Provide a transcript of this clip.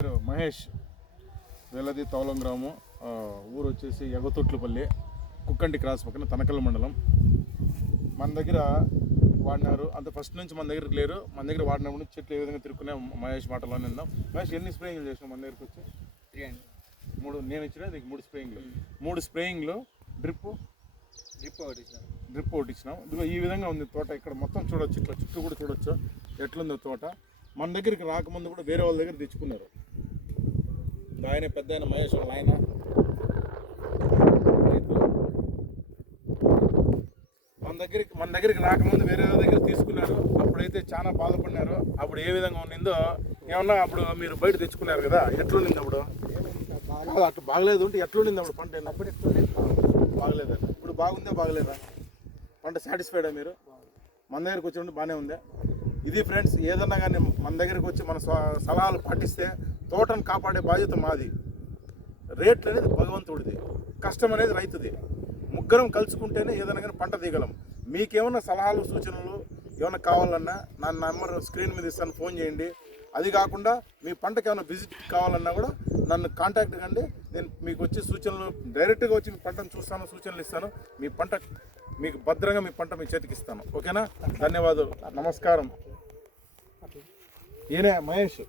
మహేష్ వేలది తౌలం గ్రామం, ఊరు వచ్చేసి ఎగతొట్లుపల్లి, కుక్కంటి క్రాస్ పక్కన తనకల్ మండలం. మన దగ్గర వాడినారు అంత ఫస్ట్ నుంచి మన దగ్గరికి లేరు. మన దగ్గర వాడినప్పుడు చెట్లు ఏ విధంగా తిరుక్కునే మహేష్ మాటలో నిందాం. మహేష్ ఎన్ని స్ప్రేయింగ్లు చేసినావు మన దగ్గరికి వచ్చి? 3. నేను ఇచ్చిన నీకు 3 స్ప్రేయింగ్లు. 3 స్ప్రేయింగ్లు. డ్రిప్ ఒకటి ఇచ్చినాం. ఇదిగో ఈ విధంగా ఉంది తోట. ఇక్కడ మొత్తం చూడొచ్చు, ఇట్లా చుట్టూ కూడా చూడొచ్చు ఎట్లుందో తోట. మన దగ్గరికి రాకముందు కూడా వేరే వాళ్ళ దగ్గర తెచ్చుకున్నారు. ఆయన పెద్ద ఆయన మహేష్ వాళ్ళ ఆయన మన దగ్గరికి రాకముందు వేరే వాళ్ళ దగ్గర తీసుకున్నారు. అప్పుడైతే చాలా బాధపడినారు. అప్పుడు ఏ విధంగా ఉండిందో ఏమన్నా అప్పుడు మీరు బయట తెచ్చుకున్నారు కదా, ఎట్లుండింది అప్పుడు? అట్లా బాగలేదు అంటే ఎట్లుండింది అప్పుడు పంట? అప్పుడు బాగలేదండి. ఇప్పుడు బాగుందా బాగలేదా? పంట సాటిస్ఫైడా మీరు? మన దగ్గరికి వచ్చినప్పుడు బాగానే ఉందా? ఇది ఫ్రెండ్స్, ఏదన్నా కానీ మన దగ్గరికి వచ్చి మన సలహాలు పాటిస్తే తోటను కాపాడే బాధ్యత మాది. రేట్లు అనేది భగవంతుడిది, కష్టం అనేది రైతుది. ముగ్గురం కలుసుకుంటేనే ఏదైనా కానీ పంట తీయగలం. మీకేమన్నా సలహాలు సూచనలు ఏమైనా కావాలన్నా నా నెంబర్ స్క్రీన్ మీద ఇస్తాను, ఫోన్ చేయండి. అది కాకుండా మీ పంటకి ఏమైనా విజిట్ కావాలన్నా కూడా నన్ను కాంటాక్ట్ కండి. నేను మీకు వచ్చి సూచనలు డైరెక్ట్గా వచ్చి మీ పంటను చూస్తాను, సూచనలు ఇస్తాను. మీ పంట మీకు భద్రంగా మీ పంట మీ చేతికి ఇస్తాను. ఓకేనా? ధన్యవాదాలు, నమస్కారం. ఈయనే మహేష్.